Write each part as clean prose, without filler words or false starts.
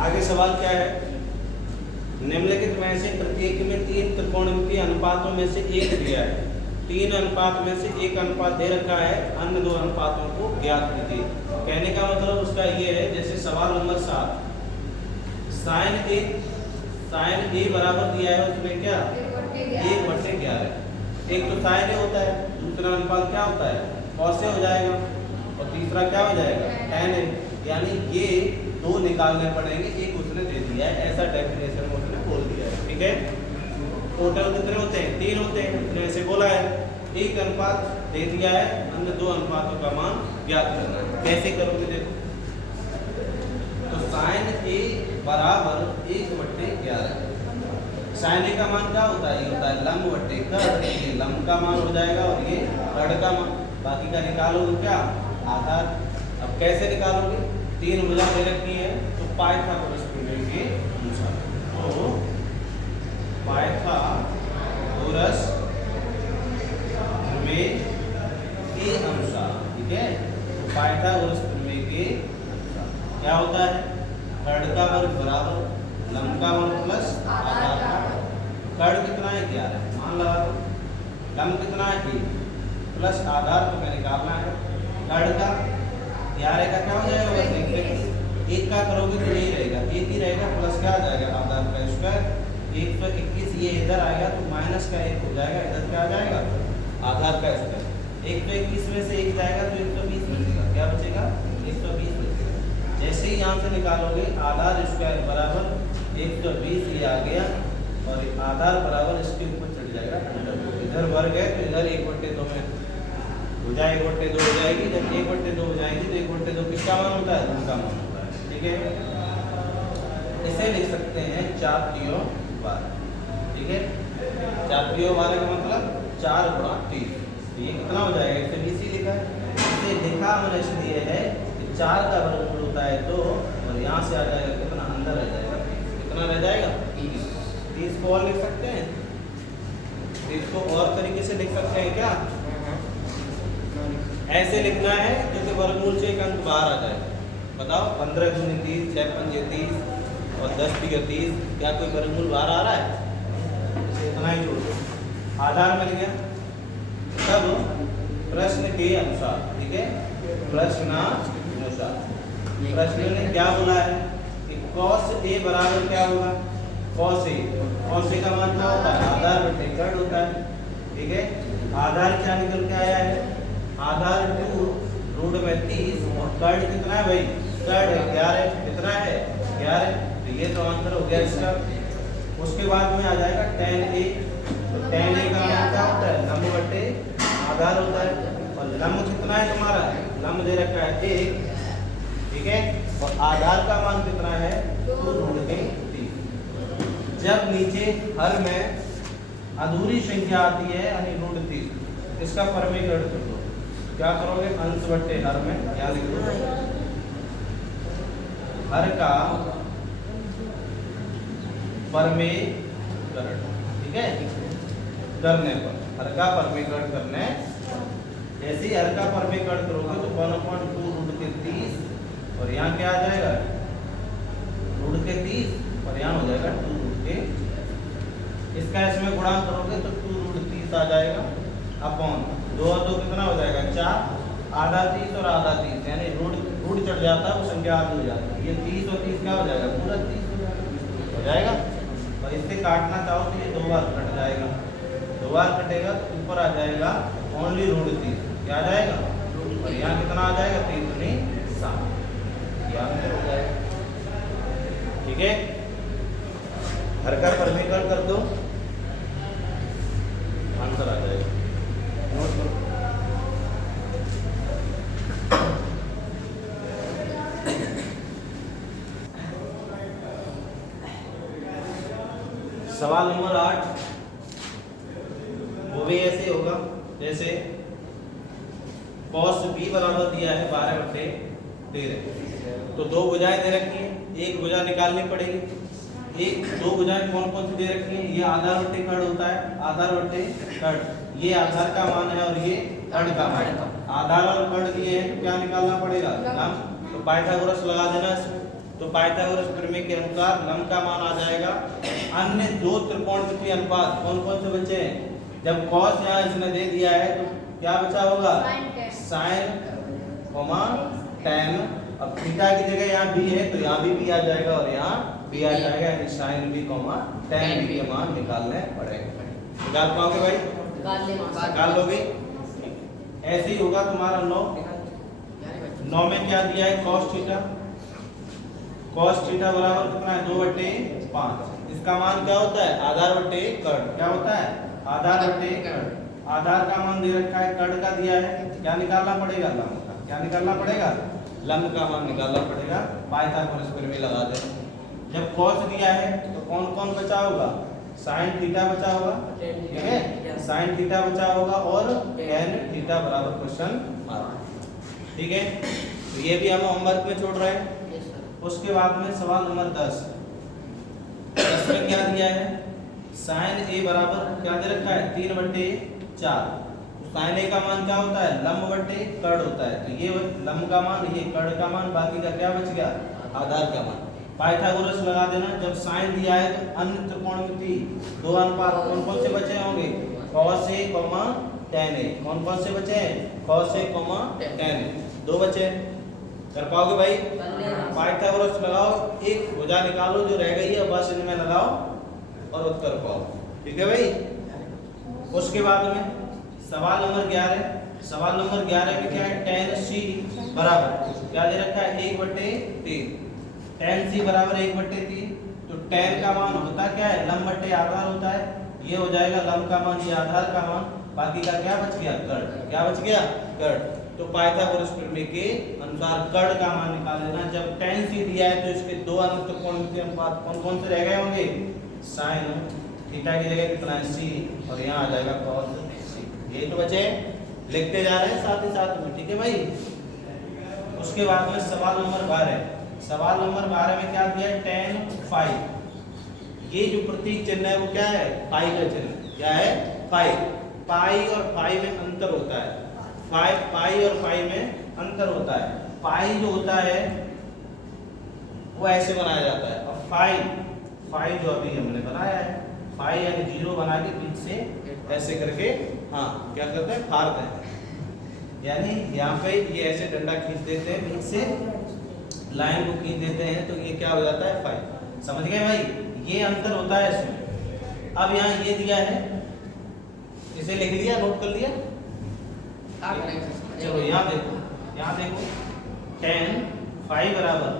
आगे सवाल क्या है, निम्नलिखित में से प्रत्येक में 3 त्रिकोणमितीय अनुपातों में से एक दिया है, 3 अनुपात में से एक अनुपात दे रखा है, अन्य 2 अनुपातों को ज्ञात कीजिए। कहने का मतलब उसका ये है, जैसे सवाल नंबर 7 साइन ए बराबर दिया है, उसमें क्या 1/11। एक तो साइन ए होता है, दूसरा अनुपात क्या होता है कॉस ए हो जाएगा, और तीसरा क्या हो जाएगा tan ए। यानी ये 2 निकालने पड़ेंगे, एक उसने दे दिया है, ऐसा डेफिनेशन उसने बोल दिया है। ठीक है, टोटल कितने होते हैं 3 होते हैं, उसने ऐसे बोला है। एक अनुपात दे दिया है, अन्य 2 अनुपातों का मान ज्ञात करना है। कैसे करोगे देखो, तो साइन ए बराबर 1/11। साइन ए का मान क्या होता है, ये होता है लंब बटे कर्ण, ये लंब का मान हो जाएगा और ये कर्ण का मान। बाकी का निकालोगे क्या आधार। अब कैसे निकालोगे, 3 भुजा दे रखी है, तो पाइथागोरस प्रमेय के अनुसार, तो पाइथागोरस प्रमेय के अनुसार, ठीक है, तो पाइथागोरस प्रमेय के अनुसार क्या होता है, कर्ण का वर्ग बराबर लंब का वर्ग प्लस आधार का। कर्ण कितना है 11, मान लगा दो। लंब कितना है 1 प्लस आधार तो मैं निकालना है। कर्ण का 11 का क्या हो जाएगा, बस 1 का करोगे तो नहीं रहेगा, 1 ही रहेगा, प्लस क्या आ जाएगा आधार का स्क्वायर 121। ये इधर आएगा तो माइनस का 1 हो जाएगा, इधर क्या आ जाएगा आधार का स्क्वायर। 121 में से 1 जाएगा तो 120 बचेगा, क्या बचेगा 120 बचेगा। जैसे ही यहाँ से निकालोगे आधार स्क्वायर बराबर 120, ये आ गया, और आधार बराबर इसके ऊपर चढ़ जाएगा अंडर। इधर वर्ग है तो इधर 1/2 में हो जाए 1/2 हो जाएगी। जब 1/2 हो जाएगी तो 1/2 किसका मान होता है, धन का मान होता है। ठीक है, इसे लिख सकते हैं 4 3 12। ठीक है, 4 3 12 का मतलब 4 गुणा 30। तो ये कितना हो जाएगा, इसे 20 ही लिखा है। इसे लिखा मैंने इसलिए है कि 4 का वर्गमूल होता है 2, और यहाँ से आ जाएगा कितना, अंदर रह जाएगा, कितना रह जाएगा 30 को और लिख सकते हैं, 30 को और तरीके से लिख सकते हैं क्या, ऐसे लिखना है क्योंकि वर्गमूल से एक अंक बाहर आ जाए। बताओ 15 दूनी 30, 6 पंजे 30 और 10 तिया 30, क्या कोई वर्गमूल बाहर आ रहा है, इतना ही जोड़ दो, आधार मिल गया। तब प्रश्न के अनुसार, ठीक है, प्रश्नानुसार प्रश्न ने क्या बोला है कि cos a बराबर क्या होगा, cos a का मान क्या होता है, आधार बटे कर्ण होता है। ठीक है, आधार क्या निकल के आया है, आधार 2 रूट में 30, और कर्ण कितना है भाई, कर्ण 11, कितना है 11। तो ये तो आंसर हो गया इसका। उसके बाद में आ जाएगा tan a, तो tan a का मान क्या होता है, लंब बटे आधार होता है, और लंब कितना है तुम्हारा, लंब दे रखा है 1। ठीक है, और आधार का मान कितना है 2 रूट के 30। जब नीचे हर में अधूरी संख्या आती है यानी रूट 30, इसका परमीकरण कर दो। क्या करोगे, अंश बटे हर में, क्या लिख दो, हर का परमीकरण। ठीक है, करने पर, हर का परमीकरण करने, जैसे ही हर का परमीकरण करोगे तो 1/2 रूट के 30, और यहाँ क्या आ जाएगा रूट के 30, और यहाँ हो जाएगा 2 रूट के। इसका इसमें गुणा करोगे तो 2 रूट 30 आ जाएगा, अपॉन 2 और 2 कितना हो जाएगा 4, आधा 30 और आधा 30, यानी रूट चढ़ जाता है, वो संख्या आधी हो जाती है। ये 30 और 30 क्या हो जाएगा, पूरा 30 हो जाएगा। और इससे काटना चाहो तो ये 2 बार कट जाएगा, 2 बार कटेगा तो ऊपर आ जाएगा ओनली रूट 30, क्या आ जाएगा, और यहाँ कितना आ जाएगा 3 दूनी 7, ये आंसर हो जाएगा। ठीक है, हर का परमीकरण कर दो, आंसर आ जाएगा। नोट करो। सवाल नंबर 8, वो भी ऐसे होगा जैसे cos b बराबर दिया है 12/13, तो 2 भुजाएं दे रखी हैं, एक भुजा निकालनी पड़ेगी। एक 2 भुजाएं कौन कौन सी दे रखी हैं, ये आधार बटे कर्ण होता है, आधार बटे कर्ण, ये आधार का मान है और ये कर्ण का मान है। आधार और कर्ण दिए हैं तो क्या निकालना पड़ेगा, लंब, तो पाइथागोरस लगा देना इसमें। तो पाइथागोरस प्रमेय के अनुसार लंब का मान आ जाएगा। अन्य दो त्रिकोणमितीय अनुपात कौन कौन से बचे हैं? जब cos यहाँ इसने दे दिया है तो क्या बचा होगा? sin, tan। अब थीटा की जगह यहाँ b है तो यहाँ भी b आ जाएगा और यहाँ b आ जाएगा, यानी sin b, tan b के मान निकालने पड़ेंगे। निकाल पाओगे भाई? निकाल लोगे? ऐसे ही होगा तुम्हारा 9 में क्या दिया है? cos theta. cos थीटा बराबर कितना है? 2/5। इसका मान क्या होता है? आधार बटे कर्ण। क्या होता है? आधार बटे कर्ण। आधार का मान दे रखा है, कर्ण का दिया है, क्या निकालना पड़ेगा? लंब का। क्या निकालना पड़ेगा? लंब का मान निकालना पड़ेगा। पाइथागोरस प्रमेय लगा देना। जब cos दिया है तो कौन कौन बचा होगा? sin थीटा बचा होगा, ठीक है, sin थीटा बचा होगा और tan थीटा बराबर क्वेश्चन मार्क, ठीक है। तो ये भी हम होमवर्क में छोड़ रहे हैं। उसके बाद में सवाल नंबर 10 में क्या दिया है? sin a बराबर क्या दे रखा है? 3/4। sin a का मान क्या होता है? लंब बटे कर्ण होता है। तो ये लंब का मान, ये कर्ण का मान, बाकी का क्या बच गया? आधार का मान। पाइथागोरस लगा देना। जब sin दिया है तो अन्य त्रिकोणमिति दो अनुपात कौन कौन से बचे होंगे? cos a, tan a। कौन कौन से बचे हैं? cos a, tan a। दो बचे। कर पाओगे भाई? पाइथागोरस लगाओ, एक भुजा निकालो जो रह गई है, बस इनमें लगाओ और उत्तर पाओ, ठीक है भाई। उसके बाद में सवाल नंबर 11। सवाल नंबर 11 में क्या है? tan c बराबर क्या दे रखा है? 1/3। tan c बराबर 1/3। तो tan का मान होता क्या है? लंब बटे आधार होता है। ये हो जाएगा लंब का मान, ये आधार का मान, बाकी का क्या बच गया? कर्ण। क्या बच गया? कर्ण। तो पाइथागोरस प्रमेय के अनुसार कर्ण का मान निकाल लेना। जब tan c दिया है तो इसके दो अन्य त्रिकोणमितीय अनुपात कौन कौन से रह गए होंगे? sin थीटा की जगह कितना है? c, और यहाँ आ जाएगा cos c। ये तो बचे, लिखते जा रहे हैं साथ ही साथ में, ठीक है भाई। उसके बाद में सवाल नंबर 12। सवाल नंबर 12 में क्या दिया है? tan phi। ये जो प्रतीक चिन्ह है वो क्या है? पाई का चिन्ह। क्या है? पाई। पाई और पाई में अंतर होता है। पाई और पाई में अंतर होता है। पाई जो होता है वो ऐसे बनाया जाता है, और फाई जो अभी हमने बनाया है, फाई यानी 0 बना के बीच से ऐसे करके, हाँ क्या करते हैं? फाड़ते हैं। यानी यहाँ पे ये ऐसे डंडा खींच देते हैं, बीच से लाइन को खींच देते हैं, तो ये क्या हो जाता है? फाई। समझ गए भाई? ये अंतर होता है इसमें। अब यहाँ ये दिया है, इसे लिख लिया, नोट कर लिया? चलो यहाँ देखो, यहाँ देखो, tan phi बराबर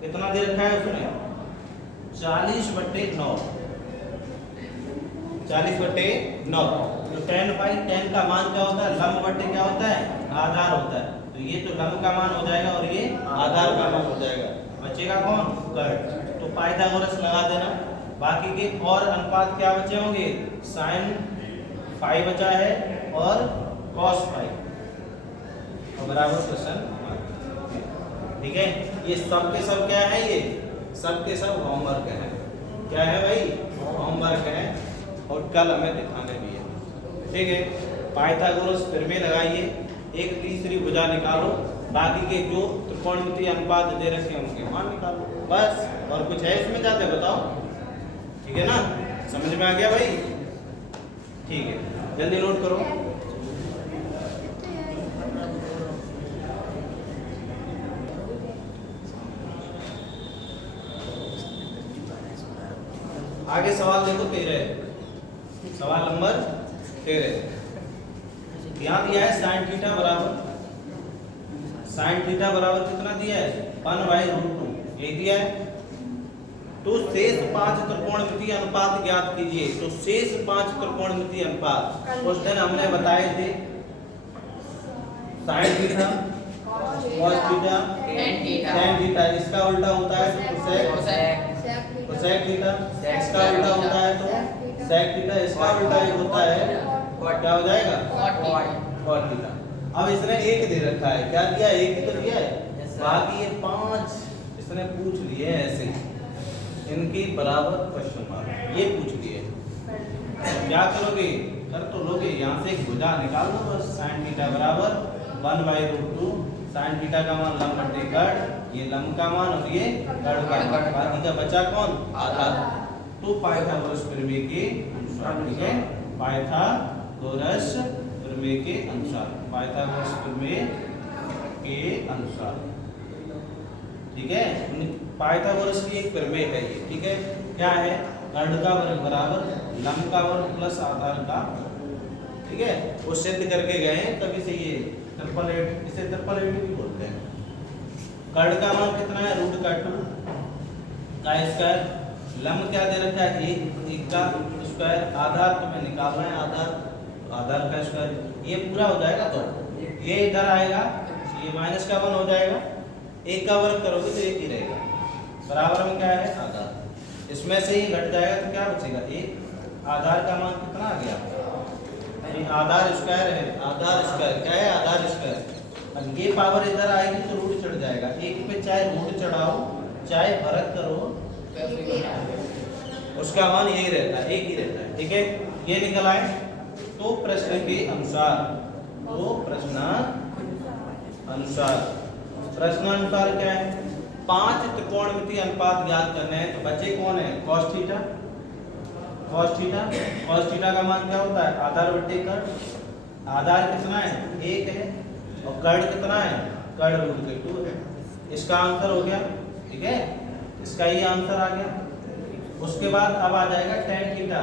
कितना दे रखा है उसने? 40/9। 40/9। तो tan phi, tan का मान क्या होता है? लंब बटे क्या होता है? आधार होता है। तो ये तो लंब का मान हो जाएगा और ये आधार का मान हो जाएगा। बचेगा कौन? कर्ण। तो पाइथागोरस लगा देना। बाकी के और अनुपात क्या बचे होंगे? sin phi बचा है और cos phi, और बराबर क्वेश्चन, ठीक है। ये सब के सब क्या है? ये सब के सब होमवर्क है। क्या है भाई? होमवर्क है, और कल हमें दिखाने भी है, ठीक है। पाइथागोरस प्रमेय लगाइए, एक तीसरी भुजा निकालो, बाकी के जो त्रिकोणमितीय अनुपात दे रखे हैं उनके मान निकालो, बस। और कुछ है इसमें जाते बताओ, ठीक है ना? समझ में आ गया भाई? ठीक है, जल्दी नोट करो। आगे सवाल देखो 13। सवाल नंबर 13 यहाँ दिया है sin थीटा बराबर कितना दिया है? 1/√2। ये दिया है। तो शेष 5 त्रिकोणमितीय अनुपात ज्ञात कीजिए। तो शेष 5 त्रिकोणमितीय अनुपात उस दिन हमने बताए थे। sin theta, cos theta, tan theta, इसका उल्टा होता है cosec थीटा, इसका उल्टा होता है तो sec थीटा, इसका उल्टा एक होता है, क्या हो जाएगा? cot theta. अब इसने एक दे रखा है, क्या दिया? एक ही तो दिया है, बाकी ये 5 इसने पूछ लिए ऐसे, इनकी बराबर क्वेश्चन मार्क ये पूछ लिए। क्या करोगे? कर तो लोगे, यहाँ से एक भुजा निकाल दो बस। sin थीटा बराबर 1/√2 साइन थीटा का मान लंब बटे कर्ण, ये लंब का मान और ये कर्ण का मान, बाकी का बचा कौन? आधार। तो पाइथागोरस प्रमेय के अनुसार, ठीक है, पाइथागोरस प्रमेय के अनुसार, पाइथागोरस प्रमेय के अनुसार, ठीक है। पाइथागोरस की एक प्रमेय है ये, ठीक है, क्या है? कर्ण का वर्ग बराबर लंब का वर्ग प्लस आधार का, ठीक है, वो सिद्ध करके गए हैं, तभी से ये ट्रिपल एट, इसे ट्रिपल एट भी बोलते हैं। कर्ण का मान कितना है? रूट का 2 का स्क्वायर, लंब क्या दे रखा है? 1 का स्क्वायर, आधार तुम्हें निकालना है, आधार का स्क्वायर, ये पूरा हो जाएगा तो ये इधर आएगा, ये माइनस का 1 हो जाएगा, 1 का वर्ग करोगे तो 1 ही रहेगा, बराबर में क्या है? आधार, इसमें से ही घट जाएगा तो क्या बचेगा? 1। आधार का मान कितना आ गया? आधार स्क्वायर है, आधार स्क्वायर क्या है? आधार स्क्वायर। अब ये पावर इधर आएगी तो रूट चढ़ जाएगा, 1 पे चाहे रूट चढ़ाओ चाहे भरत करो, उसका मान यही रहता है, 1 ही रहता है, ठीक है। ये निकल आए। तो प्रश्न के अनुसार, तो प्रश्नानुसार क्या है? 5 त्रिकोणमितीय अनुपात ज्ञात करने हैं, तो बच्चे कौन है? cos थीटा, cos थीटा का मान क्या होता है? आधार बटे कर्ण, आधार कितना है? 1 है, और कर्ण कितना है? कर्ण रूट के 2 है, इसका आंसर हो गया, ठीक है, इसका ही आंसर आ गया। उसके बाद अब आ जाएगा tan थीटा,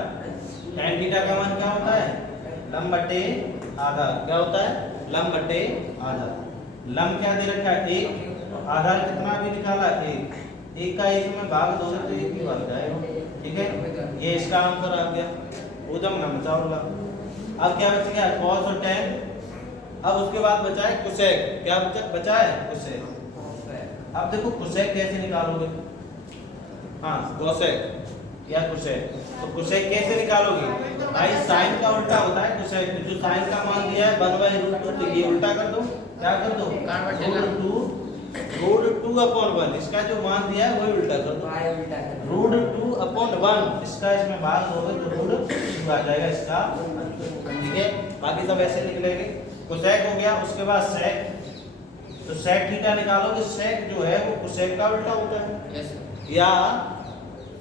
tan थीटा का मान क्या होता है? लंब बटे आधार, क्या होता है? लंब बटे आधार, लंब क्या दे रखा है? 1, आधार कितना भी निकाला? 1 का 1 में भाग दोगे तो 1 ही बन जाएगा, ठीक है, ये इसका आंसर आ गया। उदम ना बचाओगा। अब क्या बच गया? cos और tan। अब उसके बाद बचा है कोसेक, क्या बचा है? कोसेक। अब देखो कोसेक कैसे निकालोगे? हाँ, कोसेक या कोसेक, तो कोसेक कैसे निकालोगे? भाई साइन का उल्टा होता है कोसेक, जो साइन का मान दिया है 1/√2, तो ये उल्टा कर दो, क्या कर दो? √2/1, इसका जो मान दिया है वही उल्टा कर दो, √2/1, इसका इसमें भाग दोगे तो √2 आ जाएगा इसका, ठीक है। बाकी सब ऐसे निकलेंगे। कोसेक हो गया, उसके बाद सेक, तो सेक थीटा निकालोगे, सेक जो है वो कोसेक का उल्टा होता है, या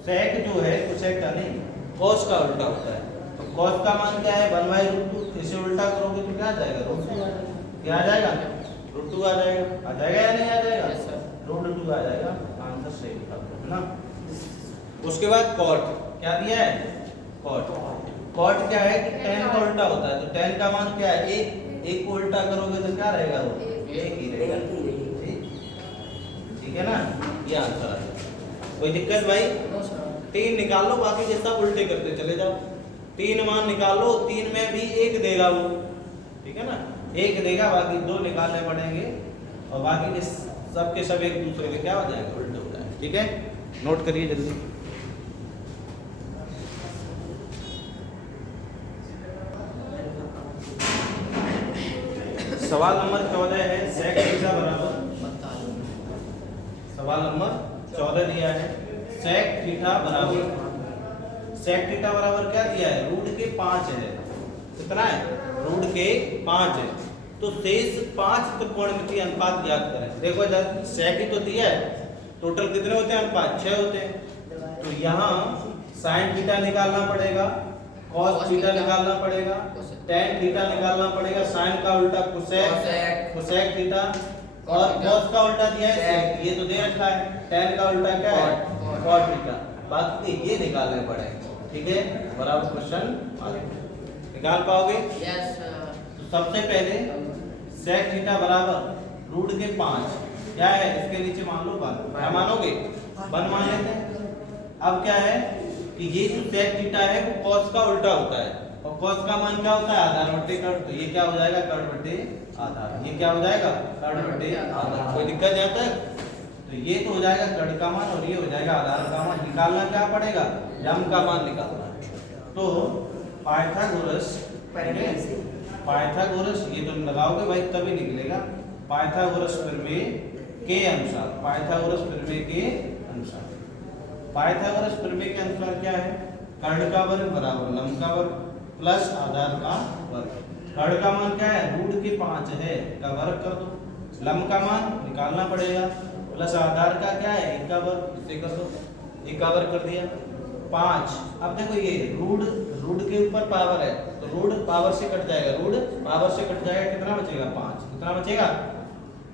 सेक जो है कोसेक का नहीं, cos का उल्टा होता है। तो cos का मान क्या है? 1/√2, इसे उल्टा करोगे तो क्या आ जाएगा? √2, क्या आ जाएगा? √2 आ जाएगा, या नहीं आ जाएगा? √2 आ जाएगा, आंसर सही निकालते हैं ना। उसके बाद cot, क्या दिया है? cot क्या है कि tan का उल्टा होता है, तो tan का मान क्या है? 1 को उल्टा करोगे तो क्या रहेगा? वो 1 ही रहेगा, ठीक है ना। ये आंसर आ जाएगा, कोई दिक्कत भाई? 3 निकाल लो, बाकी ये सब उल्टे करते चले जाओ। 3 मान निकाल लो, 3 में भी 1 देगा वो, ठीक है ना, 1 देगा, बाकी 2 निकालने पड़ेंगे, और बाकी के सब के सब एक दूसरे के क्या हो जाएंगे? उल्टे हो जाएंगे, ठीक है। नोट करिए जल्दी। सवाल नंबर 14 है, सेक थीटा बराबर, सवाल नंबर 14 दिया है, सेक थीटा बराबर, सेक थीटा बराबर क्या दिया है? रूट के 5 है, कितना है? रूट के 5 है, तो शेष 5 त्रिकोणमितीय अनुपात ज्ञात करें। देखो इधर सेक ही तो दिया है, टोटल कितने होते हैं अनुपात? 6 होते हैं, तो यहाँ साइन थीटा निकालना पड़ेगा, cos थीटा निकालना पड़ेगा, tan थीटा निकालना पड़ेगा, साइन का उल्टा कोसेक थीटा, और cos का उल्टा दिया है sec, ये तो दे रखा है, tan का उल्टा क्या है? cot थीटा, बाकी के ये निकालने पड़ेंगे, ठीक है। बराबर क्वेश्चन निकाल पाओगे? यस। तो सबसे पहले sec थीटा बराबर रूट के 5, क्या है? इसके नीचे मान लो 1, क्या मानोगे? 1 मान लेते हैं। अब क्या है कि ये जो sec थीटा है वो cos का उल्टा होता है, और cos का मान क्या होता है? आधार बटे कर्ण, तो ये क्या हो जाएगा? कर्ण बटे आधार, ये क्या हो जाएगा? कर्ण बटे आधार। कोई दिक्कत जाता है? तो ये तो हो जाएगा कर्ण का मान, और ये हो जाएगा आधार का मान। निकालना क्या पड़ेगा? लंब का मान निकालना। तो पाइथागोरस ये तो लगाओगे भाई तभी निकलेगा। पाइथागोरस प्रमेय के अनुसार, पाइथागोरस प्रमेय के अनुसार, पाइथागोरस प्रमेय के अनुसार क्या है? कर्ण का वर्ग बराबर लंब का वर्ग प्लस आधार का वर्ग। कर्ण का मान क्या है? रूट के 5 है, का वर्ग कर दो, लंब का मान निकालना पड़ेगा, प्लस आधार का क्या है 1 का वर्ग, इसे कर दो 1 का वर्ग कर दिया 5। अब देखो ये रूट के ऊपर पावर है तो रूट पावर से कट जाएगा, रूट पावर से कट जाएगा, कितना बचेगा 5, कितना बचेगा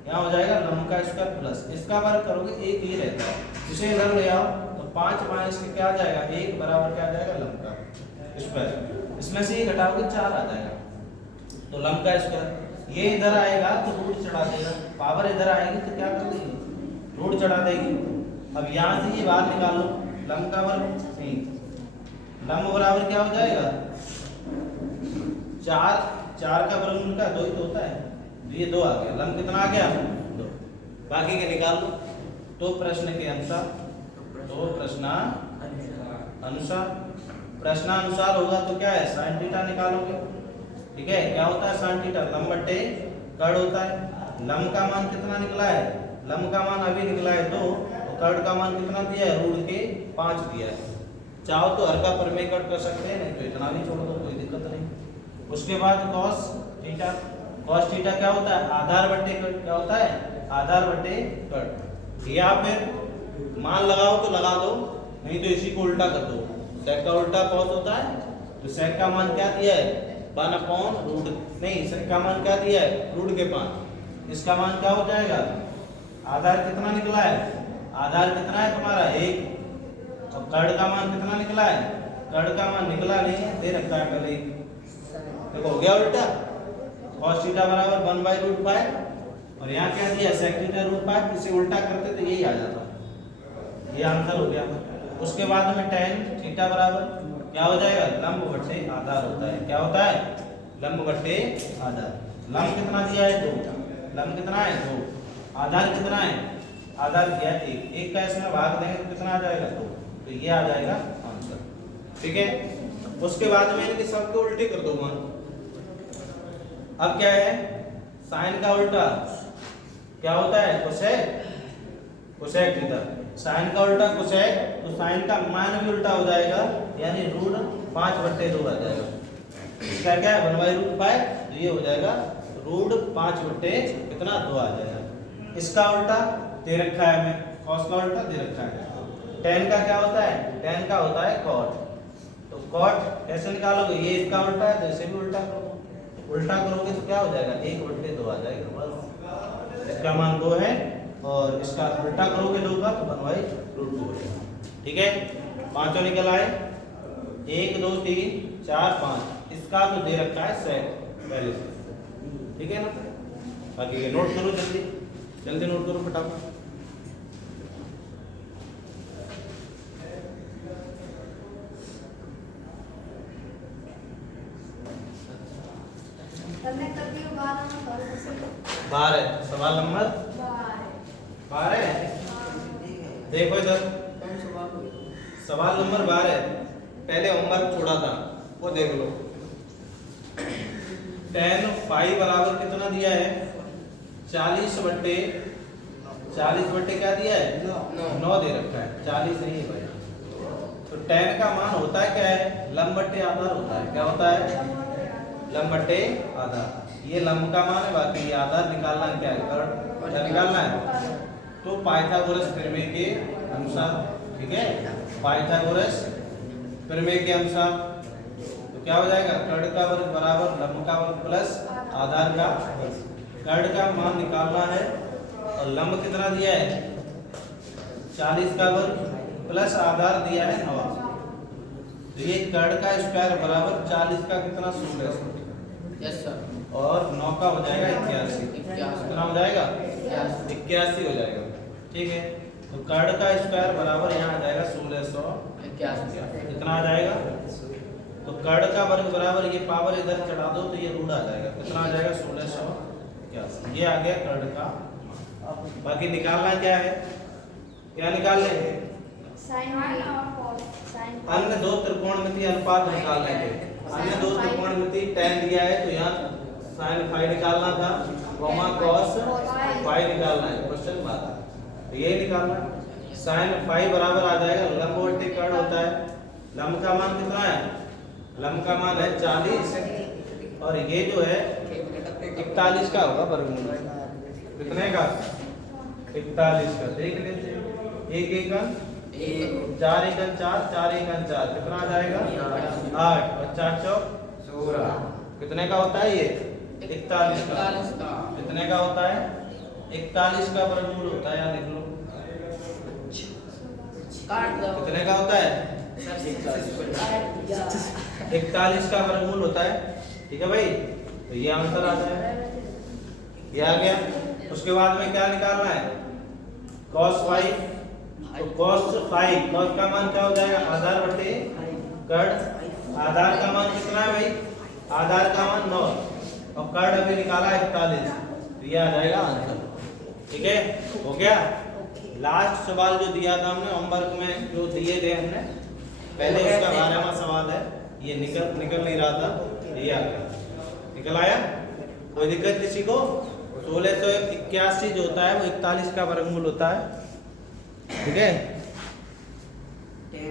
यहाँ हो जाएगा लंब का स्क्वायर प्लस इसका वर्ग करोगे 1 ही रहता है, इसे इधर ले आओ तो 5 माइनस के क्या आ जाएगा 1 बराबर क्या आ जाएगा लंब का स्क्वायर, इसमें से ये घटाओगे 4 आ जाएगा तो लंब का स्क्वायर, ये इधर आएगा तो रूट चढ़ा देगा, पावर इधर आएगी तो क्या कर देगी रूट चढ़ा देगी। अब यहाँ से ये बाहर निकाल लो लंब का वर्ग 3, लंब बराबर क्या हो जाएगा 4 का वर्गमूल का 2 ही तो होता है, ये 2 आ गया, लंब कितना आ गया 2, बाकी के निकाल लो। तो प्रश्न के अनुसार, तो प्रश्नानुसार होगा तो क्या है sin थीटा निकालोगे, ठीक है। क्या होता है sin थीटा लंब बटे कर्ण होता है, लंब का मान कितना निकला है, लंब का मान अभी निकला है 2 और कर्ण का मान कितना दिया है रूट के 5 दिया है, चाहो तो हर का प्रमेय कट कर सकते हैं, नहीं तो इतना भी छोड़ दो कोई दिक्कत नहीं। उसके बाद cos थीटा, cos थीटा क्या होता है आधार बटे कट, क्या होता है आधार बटे कट, या फिर मान लगाओ तो लगा दो, नहीं तो इसी को उल्टा कर दो, sec का उल्टा cos होता है तो sec का मान क्या दिया है 1 अपॉन रूट, नहीं sec का मान क्या दिया है रूट के 5, इसका मान क्या हो जाएगा आधार कितना निकला है, आधार कितना है तुम्हारा 1, अब कर्ण का मान कितना निकला है, कर्ण का मान निकला नहीं है दे रखा है पहले, देखो हो गया उल्टा, cos थीटा बराबर 1/√5 और यहाँ क्या दिया sec थीटा √5, इसे उल्टा करते तो यही आ जाता, ये आंसर हो गया। उसके बाद में tan थीटा बराबर क्या हो जाएगा लंब बटे आधार होता है, क्या होता है लंब बटे आधार, लंब कितना दिया है 2, लंब कितना है 2, आधार कितना है आधार दिया 1, 1 का इसमें भाग देंगे तो कितना आ जाएगा 2, तो ये आ जाएगा आंसर, ठीक है। उसके बाद में इनके सबके उल्टे कर दो मान, अब क्या है साइन का उल्टा क्या होता है कोसेक थीटा, साइन का उल्टा कोसेक, तो साइन का मान भी उल्टा हो जाएगा यानी रूट 5/2 आ जाएगा, इसका क्या है 1/√5 तो ये हो जाएगा रूट 5/2 कितना 2 आ जाएगा। इसका उल्टा दे रखा है हमें, cos का उल्टा दे रखा है, tan का क्या होता है tan का होता है cot, तो cot कैसे निकालोगे, ये इसका उल्टा है तो इसे भी उल्टा करो, उल्टा करोगे तो क्या हो जाएगा 1/2 आ जाएगा बस, इसका मान 2 है और इसका उल्टा करोगे 2 का तो 1/√2 हो जाएगा, ठीक है। पांचों निकल आए 1 2 3 4 5, इसका तो दे रखा है sec पहले से, ठीक है ना, बाकी ये नोट करो जल्दी जल्दी नोट करो फटाफट। बारह सवाल नंबर 12, देखो इधर सवाल नंबर 12 पहले होमवर्क छोड़ा था वो देख लो, tan फाई बराबर कितना दिया है 40/40 क्या दिया है 9 दे रखा है, 40 नहीं है भाई, तो tan का मान होता है क्या है लंब बटे आधार होता है, क्या होता है लंब बटे आधार, ये लंब का मान है, बाकी ये आधार निकालना है, क्या है कर्ण निकालना है, तो पाइथागोरस प्रमेय के अनुसार, ठीक है पाइथागोरस प्रमेय के अनुसार तो क्या हो जाएगा कर्ण का वर्ग बराबर लंब का वर्ग प्लस आधार का वर्ग, कर्ण का मान निकालना है और लंब कितना दिया है 40 का वर्ग प्लस आधार दिया है 9, तो ये कर्ण का स्क्वायर बराबर 40 का कितना 16 यस सर, और 9 का हो जाएगा 81, कितना हो जाएगा 81 हो जाएगा, ठीक है। तो कर्ण का स्क्वायर बराबर यहाँ आ जाएगा 1681, कितना आ जाएगा, तो कर्ण का वर्ग बराबर ये पावर इधर चढ़ा दो तो ये रूट आ जाएगा, कितना आ जाएगा 1681, ये आ गया कर्ण का। बाकी निकालना क्या है, क्या निकाल लेंगे अन्य दो त्रिकोणमितीय अनुपात निकालने के, अन्य दो त्रिकोणमितीय tan दिया है तो यहाँ sin फाई निकालना था, cos फाई निकालना है, क्वेश्चन बात है तो ये निकालना, sin फाई बराबर आ जाएगा लंब बटे कर्ण होता है, लंब का मान कितना है, लंब का मान है 40 और ये जो है 41 का होगा वर्गमूल, कितने का 41 का। देख लेते हैं, एक एकन 4 एकन 4, 4 एकन 4 कितना आ जाएगा 8 और 4 चौक 16। कितने का होता है ये 41 का। कितने का होता है 41 का वर्गमूल होता है, यार लिख लो कितने का होता है 41 का वर्गमूल होता है। ठीक है भाई, तो ये आंसर आ जाएगा, ये आ गया। उसके बाद में क्या निकालना है cos 5, तो cos 5 cos का मान क्या हो जाएगा आधार बटे कर्ण। आधार का मान कितना है भाई, आधार का मान 9 और कर्ण अभी निकाला 41, तो ये आ जाएगा आंसर। ठीक है, हो गया। लास्ट सवाल जो दिया था हमने होमवर्क में, जो दिए थे हमने पहले, उसका 12वां सवाल है। ये निकल नहीं रहा था, ये आ गया, निकल आया। कोई दिक्कत किसी को। 1681 जो होता है वो 41 का वर्गमूल होता है। ठीक है।